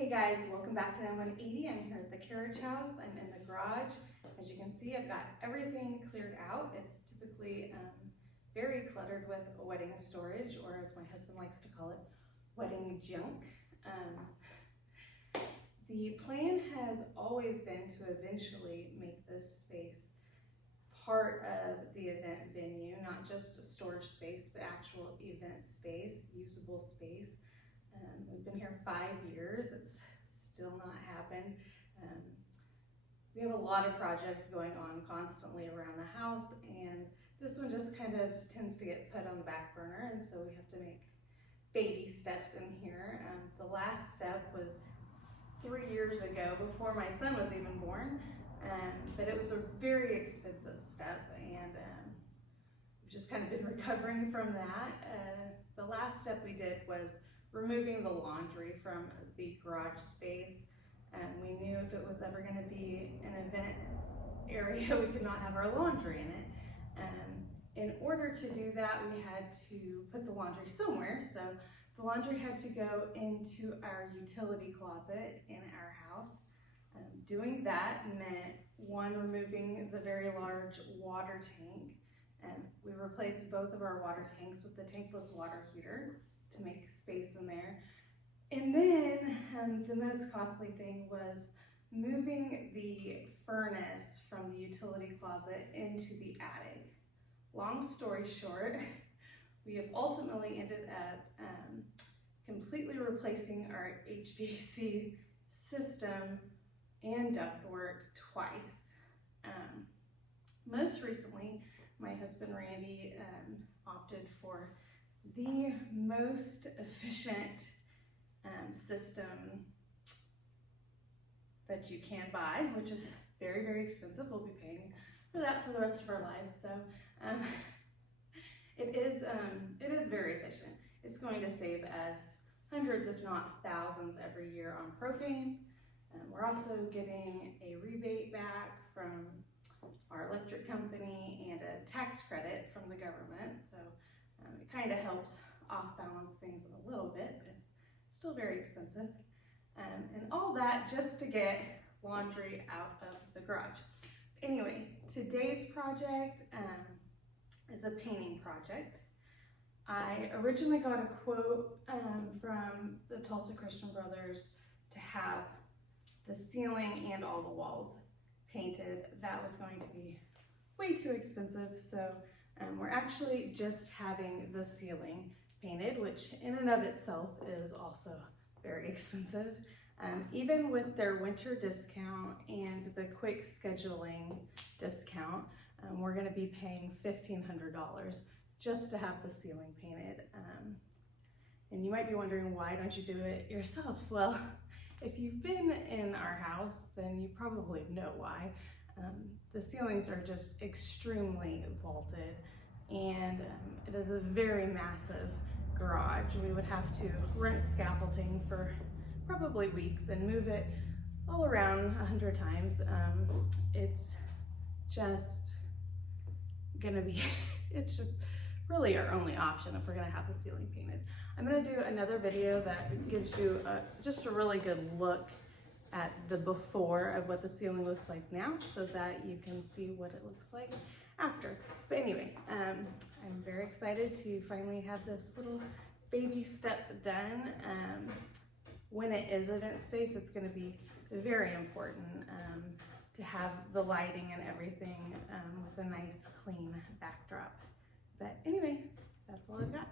Hey guys, welcome back to M180. I'm here at the Carriage house. I'm in the garage. As you can see, I've got everything cleared out. It's typically very cluttered with wedding storage, or as my husband likes to call it, wedding junk. The plan has always been to eventually make this space part of the event venue, not just a storage space, but actual event space, usable space. We've been here 5 years. It's still not happened. We have a lot of projects going on constantly around the house, and this one just kind of tends to get put on the back burner, and so we have to make baby steps in here. The last step was 3 years ago, before my son was even born, but it was a very expensive step, and we've just kind of been recovering from that. The last step we did was removing the laundry from the garage space. We knew if it was ever going to be an event area, we could not have our laundry in it. In order to do that, we had to put the laundry somewhere. So the laundry had to go into our utility closet in our house. Doing that meant, one, removing the very large water tank. We replaced both of our water tanks with the tankless water heater to make space in there. And then the most costly thing was moving the furnace from the utility closet into the attic. Long story short, we have ultimately ended up completely replacing our HVAC system and ductwork twice. Most recently, my husband Randy opted for the most efficient system that you can buy, which is very, very expensive. We'll be paying for that for the rest of our lives. So it is very efficient. It's going to save us hundreds, if not thousands, every year on propane. We're also getting a rebate back from our electric company and a tax credit from the government. So it kind of helps off balance things a little bit, but still very expensive. And all that just to get laundry out of the garage. Anyway, today's project is a painting project. I originally got a quote from the Tulsa Christian Brothers to have the ceiling and all the walls painted. That was going to be way too expensive, so we're actually just having the ceiling painted, which in and of itself is also very expensive. Even with their winter discount and the quick scheduling discount, we're going to be paying $1,500 just to have the ceiling painted. And you might be wondering, why don't you do it yourself? Well, if you've been in our house, then you probably know why. The ceilings are just extremely vaulted, and it is a very massive garage. We would have to rent scaffolding for probably weeks and move it all around 100 times. It's just gonna be, it's just really our only option if we're gonna have the ceiling painted. I'm gonna do another video that gives you just a really good look at the before of what the ceiling looks like now, so that you can see what it looks like after. But anyway, I'm very excited to finally have this little baby step done. When it is event space, it's going to be very important to have the lighting and everything with a nice clean backdrop. But anyway, that's all I've got.